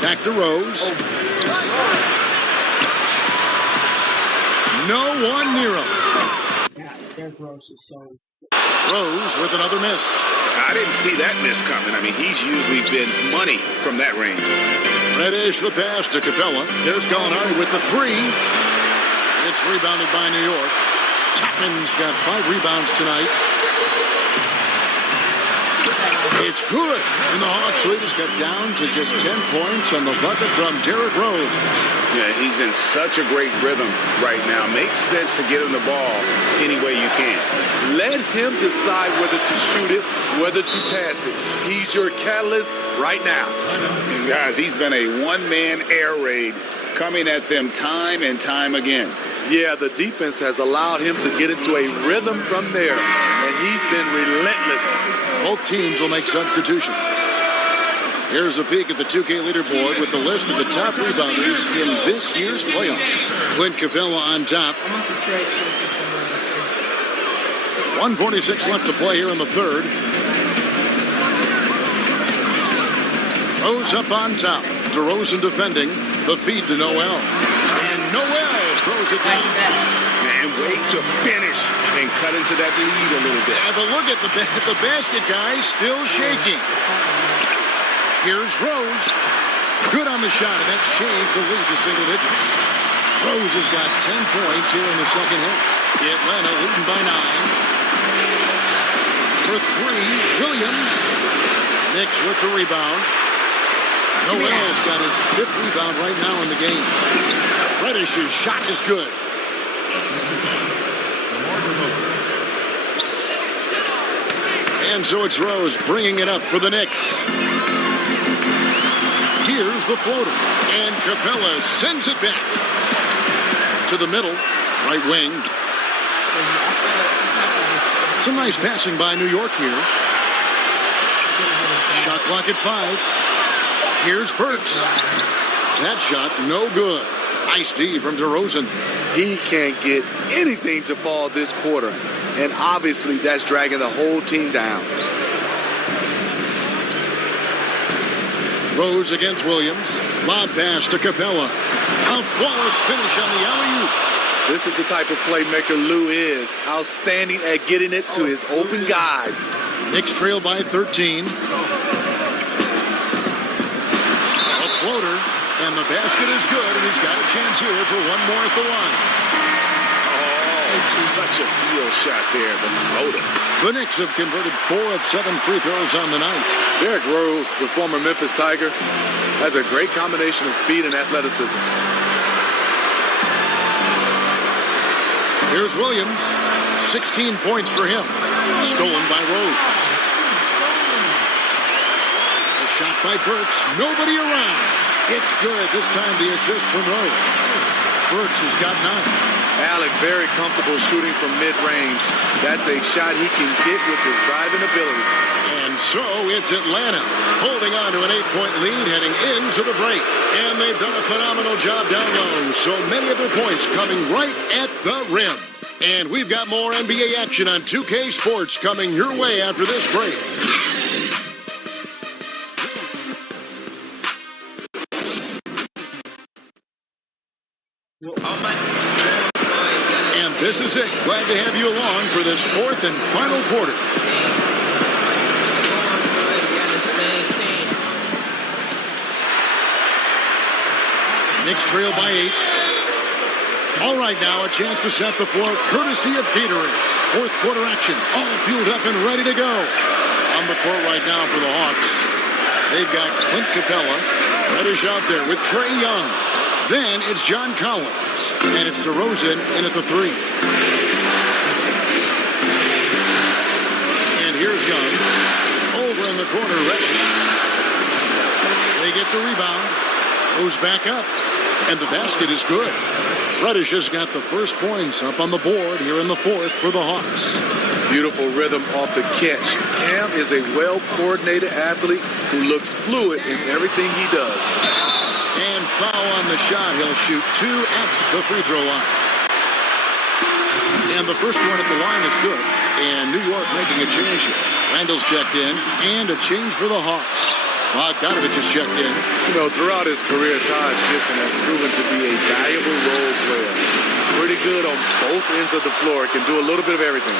Back to Rose. No one near him. Rose with another miss. I didn't see that miss coming. I mean, he's usually been money from that range. Reddish the pass to Capella. There's Gallinari with the three. It's rebounded by New York. Chapman's got 5 rebounds tonight. It's good. And the Hawks lead has got down to just 10 points on the bucket from Derrick Rose. Yeah, he's in such a great rhythm right now. Makes sense to get him the ball any way you can. Let him decide whether to shoot it, whether to pass it. He's your catalyst right now. And guys, he's been a one-man air raid coming at them time and time again. Yeah, the defense has allowed him to get into a rhythm from there, and he's been relentless. Both teams will make substitutions. Here's a peek at the 2K leaderboard with the list of the top rebounders in this year's playoffs. Clint Capella on top. 1:46 left to play here in the third. Rose up on top. DeRozan defending. The feed to Noel. And Noel throws it down. And wait to finish and cut into that lead a little bit. Yeah, but look at the basket guy still shaking. Here's Rose. Good on the shot, and that shaves the lead to single digits. Rose has got 10 points here in the second half. Atlanta leading by 9. For 3, Williams. Knicks with the rebound. Noel's got his 5th rebound right now in the game. Reddish's shot is good. And so it's Rose bringing it up for the Knicks. Here's the floater. And Capella sends it back to the middle, right wing. Some nice passing by New York here. Shot clock at 5. Here's Burks. That shot, no good. Nice D from DeRozan. He can't get anything to fall this quarter, and obviously that's dragging the whole team down. Rose against Williams. Lob pass to Capella. A flawless finish on the alley-oop. This is the type of playmaker Lou is. Outstanding at getting it to his open guys. Knicks trail by 13. A floater, and the basket is good, and he's got a chance here for one more at the line. Oh, such a field shot there, the floater. The Knicks have converted 4 of 7 free throws on the night. Derrick Rose, the former Memphis Tiger, has a great combination of speed and athleticism. Here's Williams. 16 points for him. Stolen by Rose. A shot by Burks. Nobody around. It's good. This time the assist from Rose. Burks has got 9. Alec very comfortable shooting from mid-range. That's a shot he can get with his driving ability. And so it's Atlanta holding on to an 8-point lead heading into the break. And they've done a phenomenal job down low. So many of their points coming right at the rim. And we've got more NBA action on 2K Sports coming your way after this break. And this is it. Glad to have you along for this 4th and final quarter. Knicks trail by 8. All right, now a chance to set the floor courtesy of catering. 4th quarter action, all fueled up and ready to go. On the court right now for the Hawks. They've got Clint Capella. Reddish out there with Trae Young. Then it's John Collins. And it's DeRozan in at the 3. And here's Young. Over in the corner, Reddish. They get the rebound. Goes back up. And the basket is good. Reddish has got the first points up on the board here in the 4th for the Hawks. Beautiful rhythm off the catch. Cam is a well-coordinated athlete who looks fluid in everything he does. And foul on the shot. He'll shoot 2 at the free throw line. And the first one at the line is good. And New York making a change here. Randall's checked in. And a change for the Hawks. Bogdanovich is checked in. You know, throughout his career, Taj Gibson has proven to be a valuable role player. Pretty good on both ends of the floor. Can do a little bit of everything.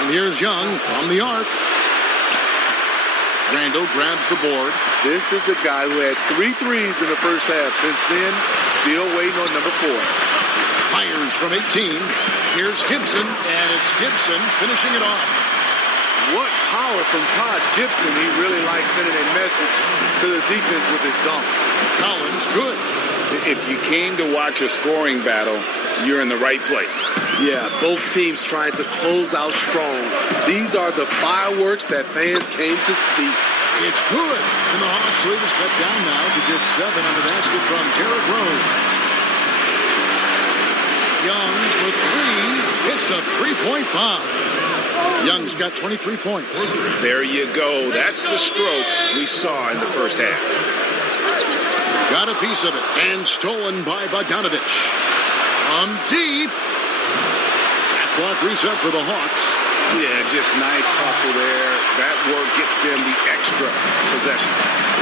And here's Young from the arc. Randall grabs the board. This is the guy who had 3 threes in the first half. Since then, still waiting on number 4. Fires from 18. Here's Gibson, and it's Gibson finishing it off. What power from Taj Gibson. He really likes sending a message to the defense with his dunks. Collins, good. If you came to watch a scoring battle, you're in the right place. Yeah, both teams trying to close out strong. These are the fireworks that fans came to see. It's good. And the Hawks lead is cut down now to just 7 on the basket from Derrick Rose. Young for 3. It's the 3-point bomb. Young's got 23 points. There you go. That's the stroke we saw in the first half. Got a piece of it. And stolen by Bogdanovich. From deep. Shot clock reset for the Hawks. Yeah, just nice hustle there. That work gets them the extra possession.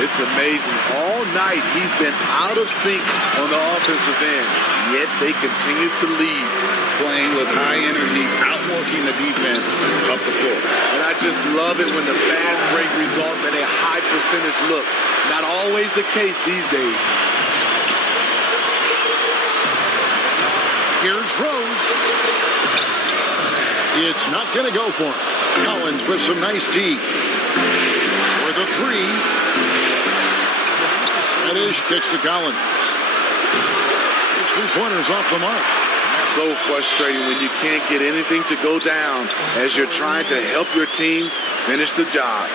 It's amazing. All night he's been out of sync on the offensive end. Yet they continue to lead. Playing with high energy, outworking the defense up the floor. And I just love it when the fast break results in a high percentage look. Not always the case these days. Here's Rose. It's not going to go for him. Collins with some nice D. For the 3. Reddish kicks to Collins. His 3-pointers off the mark. So frustrating when you can't get anything to go down as you're trying to help your team finish the job.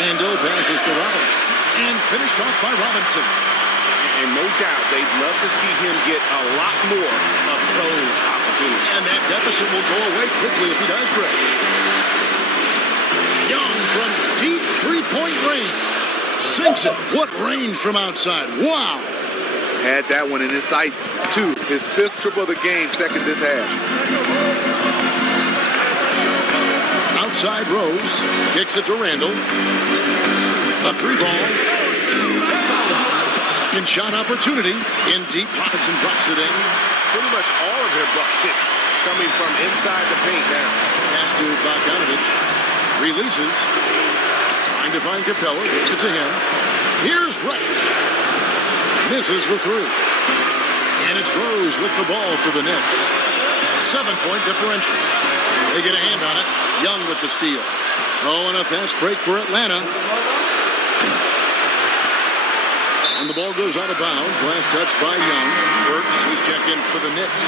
Randall passes to Robinson. And finished off by Robinson. And no doubt they'd love to see him get a lot more of those opportunities. And that deficit will go away quickly if he does great. Young from deep 3-point range. Sinks it. What range from outside. Wow. Had that one in his sights, too. His 5th triple of the game, second this half. Outside Rose. Kicks it to Randall. A 3-ball. Second shot opportunity. In deep. Robinson drops it in. Pretty much all of their buckets coming from inside the paint now. Pass to Bogdanovich. Releases. Trying to find Capella. Gives it to him. Here's Wright. Misses the 3. And it's Rose with the ball for the Knicks. 7-point differential. They get a hand on it. Young with the steal. Oh, and a fast break for Atlanta. And the ball goes out of bounds. Last touch by Young. Burks is checked in for the Knicks.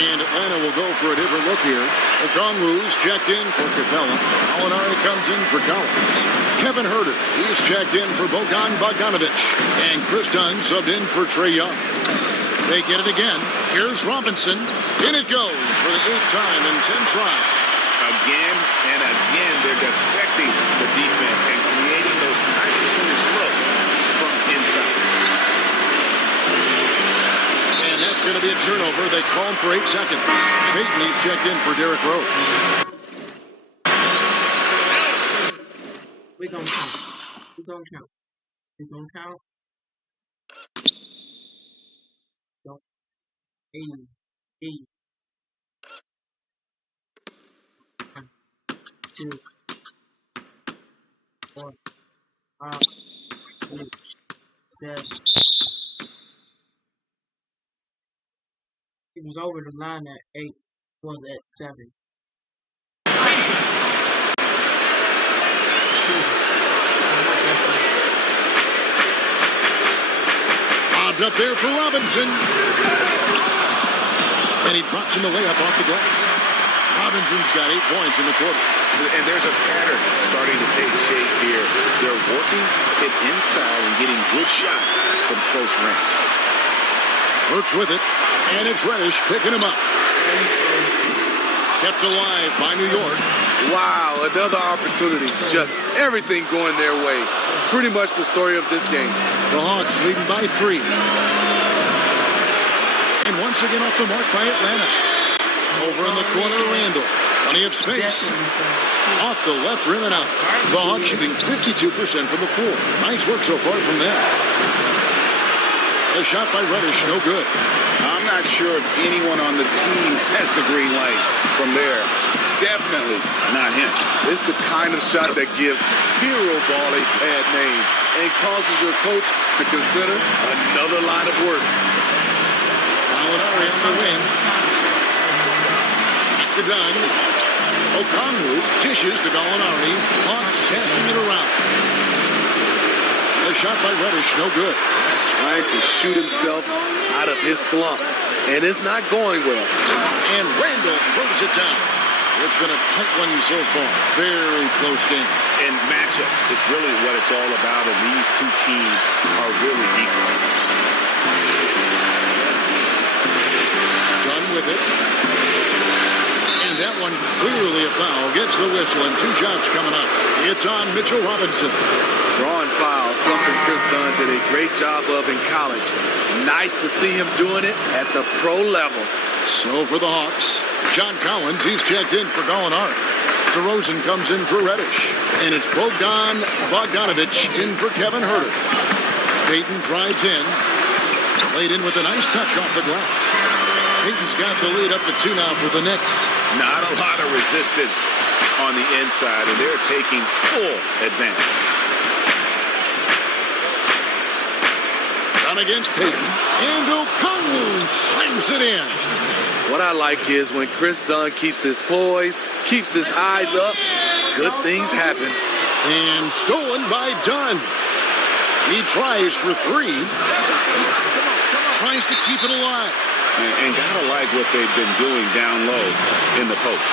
And Atlanta will go for a different look here. Okongwu's checked in for Capella. Alinari comes in for Collins. Kevin Herter, he's checked in for Bojan Bogdanovich. And Chris Dunn subbed in for Trae Young. They get it again. Here's Robinson. In it goes for the 8th time in 10 tries. Again and again, they're dissecting the defense and creating those high percentage looks from inside. And that's going to be a turnover. They call him for 8 seconds. Payton, he's checked in for Derrick Rose. We gonna count. We gonna count. We gonna count. Go. 80. 1, 2, 4, 5, 6, 7. He was over the line at 8. Was at 7. Bobbed up there for Robinson. And he drops in the layup off the glass. Robinson's got 8 points in the quarter. And there's a pattern starting to take shape here. They're working it inside and getting good shots from close range. Works with it. And it's Reddish picking him up. Kept alive by New York. Wow, another opportunity. Just everything going their way. Pretty much the story of this game. The Hawks leading by 3. And once again off the mark by Atlanta. Over in the corner, Randall. Plenty of space. Definitely so. Off the left rim and out. The Hawks shooting 52% from the floor. Nice work so far from them. A shot by Reddish, no good. I'm not sure if anyone on the team has the green light from there. Definitely not him. It's the kind of shot that gives hero ball a bad name and causes your coach to consider another line of work. Gallinari on the wing. Back to Dunn. Okongwu dishes to Gallinari. Hawks passing it around. A shot by Reddish, no good. Trying to shoot himself out of his slump, and it's not going well. And Randall throws it down. It's been a tight one so far. Very close game. And matchups, it's really what it's all about, and these two teams are really equal. Done with it. And that one clearly a foul. Gets the whistle, and 2 shots coming up. It's on Mitchell Robinson. Drawing fouls, something Chris Dunn did a great job of in college. Nice to see him doing it at the pro level. So for the Hawks, John Collins, he's checked in for Gallinari. DeRozan comes in for Reddish. And it's Bogdanovich in for Kevin Huerter. Payton drives in. Laid in with a nice touch off the glass. Payton's got the lead up to 2 now for the Knicks. Not a lot of resistance on the inside, and they're taking full advantage. Down against Payton. And Okongwu slams it in. What I like is when Chris Dunn keeps his poise, keeps his eyes up, good things happen. And stolen by Dunn. He tries for 3. Tries to keep it alive. And gotta like what they've been doing down low in the post.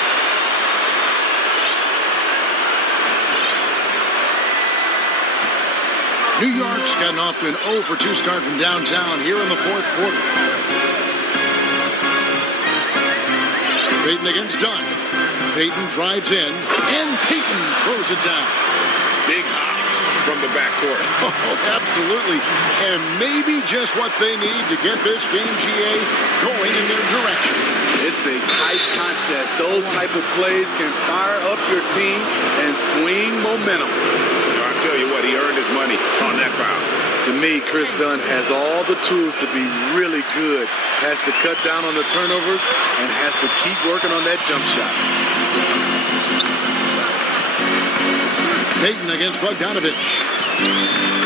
New York's gotten off to an 0 for 2 start from downtown here in the 4th quarter. Payton against Dunn. Payton drives in, and Payton throws it down. Big hops from the backcourt. Oh, absolutely. And maybe just what they need to get this game, GA, going in their direction. It's a tight contest. Those type of plays can fire up your team and swing momentum. I'll tell you what, he earned his money on that foul. To me, Chris Dunn has all the tools to be really good. Has to cut down on the turnovers and has to keep working on that jump shot. Payton against Bogdanovich.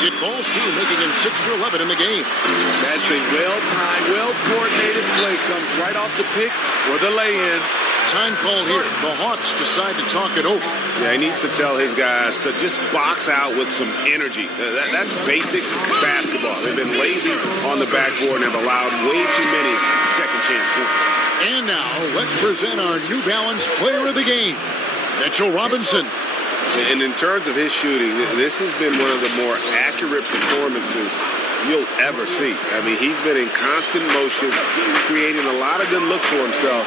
It falls through, making him 6 for 11 in the game. That's a well-timed, well-coordinated play. Comes right off the pick or the lay-in. Time called here. The Hawks decide to talk it over. Yeah, he needs to tell his guys to just box out with some energy. That's basic basketball. They've been lazy on the backboard and have allowed way too many second chance points. And now, let's present our New Balance player of the game, Mitchell Robinson. And in terms of his shooting, this has been one of the more accurate performances you'll ever see. I mean, he's been in constant motion, creating a lot of good looks for himself.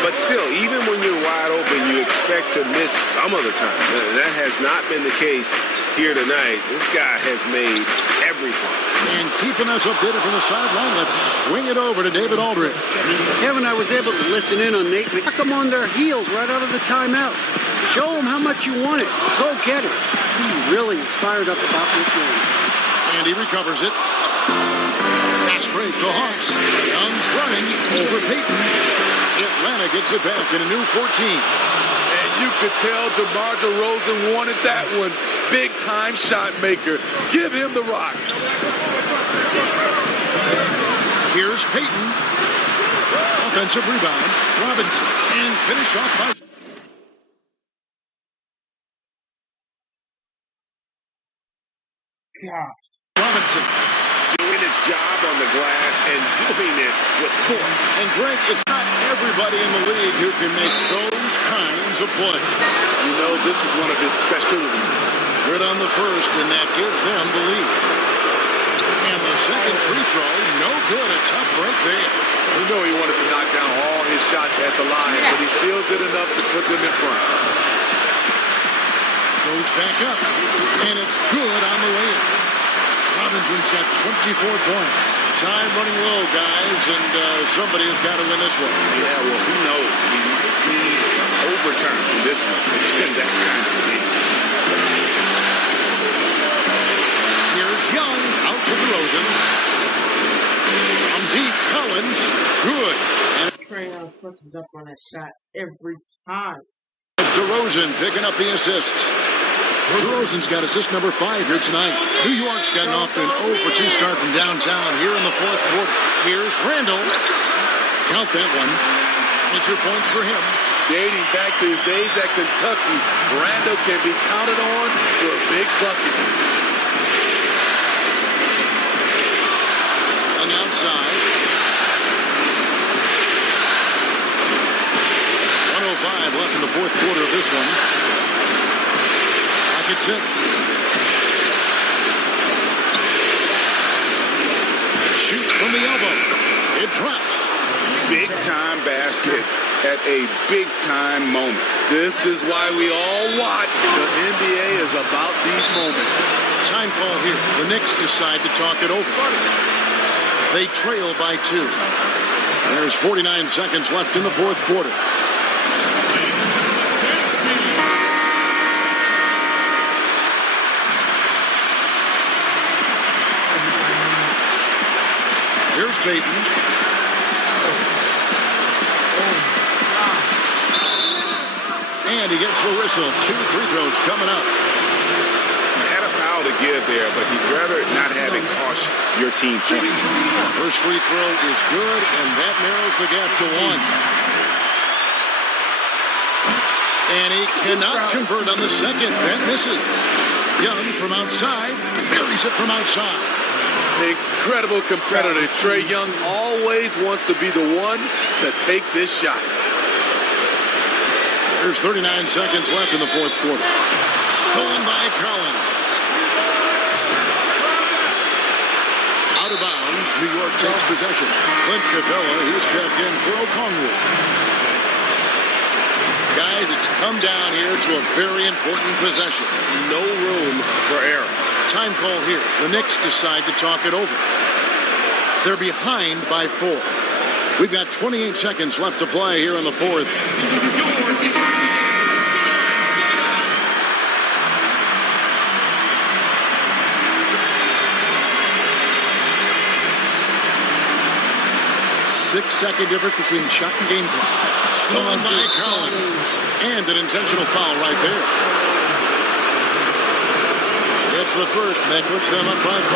But still, even when you're wide open, you expect to miss some of the time. That has not been the case here tonight. This guy has made everything. And keeping us updated from the sideline, let's swing it over to David Aldridge. Kevin, I was able to listen in on Nate. Knock them on their heels right out of the timeout. Show them how much you want it. Go get it. He really is fired up about this game. And he recovers it. Fast break, the Hawks. Young's running over Payton. Atlanta gets it back in a new 14. And you could tell DeMar DeRozan wanted that one. Big-time shot maker. Give him the rock. Here's Payton. Offensive rebound. Robinson. And finished off by... Robinson. Doing his job on the glass and doing it with force. And Greg, it's not everybody in the league who can make those kinds of plays. You know, this is one of his specialties. Good on the first, and that gives them the lead. And the second free throw, no good. A tough break there. You know he wanted to knock down all his shots at the line, but he still did enough to put them in front. Goes back up, and it's good on the way in. Robinson Robinson's got 24 points. Time running low, guys, and somebody has got to win this one. Yeah, well, who knows? We might need overtime in this one. It's been that kind of game. Here's Young out to DeRozan. From deep, Collins, good. And Trae Young touches up on that shot every time. it's DeRozan picking up the assist. DeRozan's got assist number 5 here tonight. New York's gotten off to an 0-for-2 start from downtown here in the fourth quarter. Here's Randall. Count that one. Major points for him. Dating back to his days at Kentucky, Randall can be counted on for big buckets. On the outside. 1:05 left in the fourth quarter of this one. Back at 6. Shoots from the elbow. It drops. Big time basket at a big time moment. This is why we all watch. The NBA is about these moments. Time call here. The Knicks decide to talk it over. They trail by 2. There's 49 seconds left in the fourth quarter. Here's Payton. And he gets the whistle. 2 free throws coming up. Had a foul to give there, but he'd rather not have it cost your team points. First free throw is good, and that narrows the gap to 1. And he cannot convert on the second. That misses. Young from outside. Buries it from outside. Incredible competitor. Trae Young always wants to be the one to take this shot. There's 39 seconds left in the fourth quarter. Stolen by Collins. Out of bounds. New York takes possession. Clint Capella, he's checked in for Okongwu. Guys, it's come down here to a very important possession. No room for error. Time call here. The Knicks decide to talk it over. They're behind by 4. We've got 28 seconds left to play here in the fourth. Six-second difference between shot and game clock. Stolen by Collins. And an intentional foul right there. It's the first, and that puts them up by 5.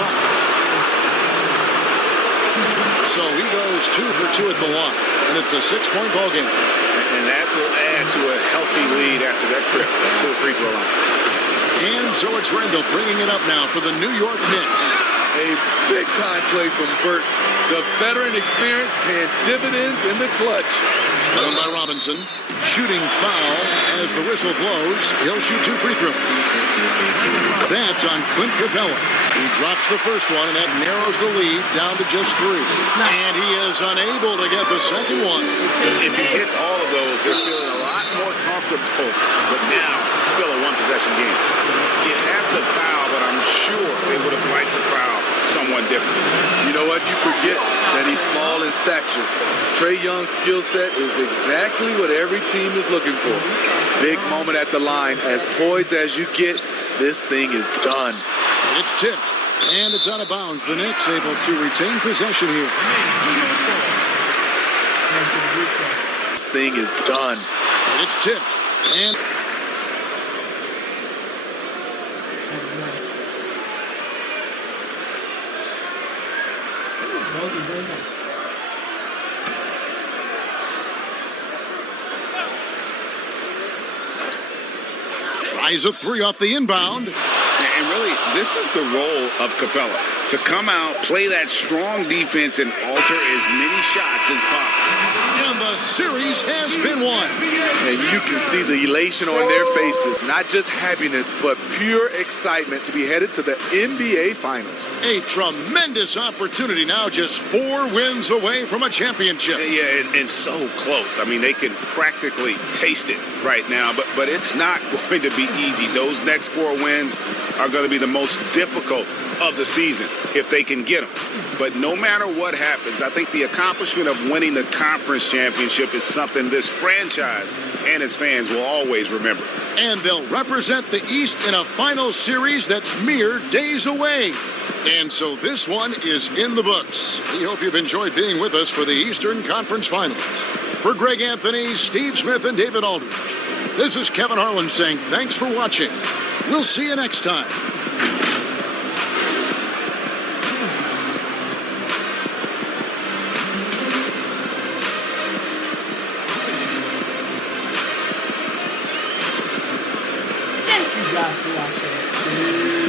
So he goes 2 for 2 at the line, and it's a 6-point ball game. And that will add to a healthy lead after that trip to the free throw line. And so it's Randall bringing it up now for the New York Knicks. A big-time play from Burt. The veteran experience paying dividends in the clutch. Done by Robinson. Shooting foul as the whistle blows. He'll shoot 2 free throws. That's on Clint Capella. He drops the first one, and that narrows the lead down to just 3. And he is unable to get the second one. If he hits all of those, they're feeling a lot more comfortable. But now, still a one-possession game. You have to foul, but I'm sure they would have liked to foul someone different. You know what? You forget that he's small in stature. Trae Young's skill set is exactly what every team is looking for. Big moment at the line. As poised as you get, this thing is done. It's tipped, and it's out of bounds. The Knicks able to retain possession here. This thing is done. It's tipped, and That was nice. Bogey goes up. tries a 3 off the inbound. And really, this is the role of Capella, to come out, play that strong defense, and alter as many shots as possible. And the series has been won. And you can see the elation on their faces. Not just happiness, but pure excitement to be headed to the NBA Finals. A tremendous opportunity now, just 4 wins away from a championship. Yeah, and so close. I mean, they can practically taste it right now, but it's not going to be easy. Those next 4 wins, are going to be the most difficult of the season if they can get them. But no matter what happens, I think the accomplishment of winning the conference championship is something this franchise and its fans will always remember. And they'll represent the East in a final series that's mere days away. And so this one is in the books. We hope you've enjoyed being with us for the Eastern Conference Finals. For Greg Anthony, Steve Smith, and David Aldridge, this is Kevin Harlan saying thanks for watching. We'll see you next time. Thank you guys for watching.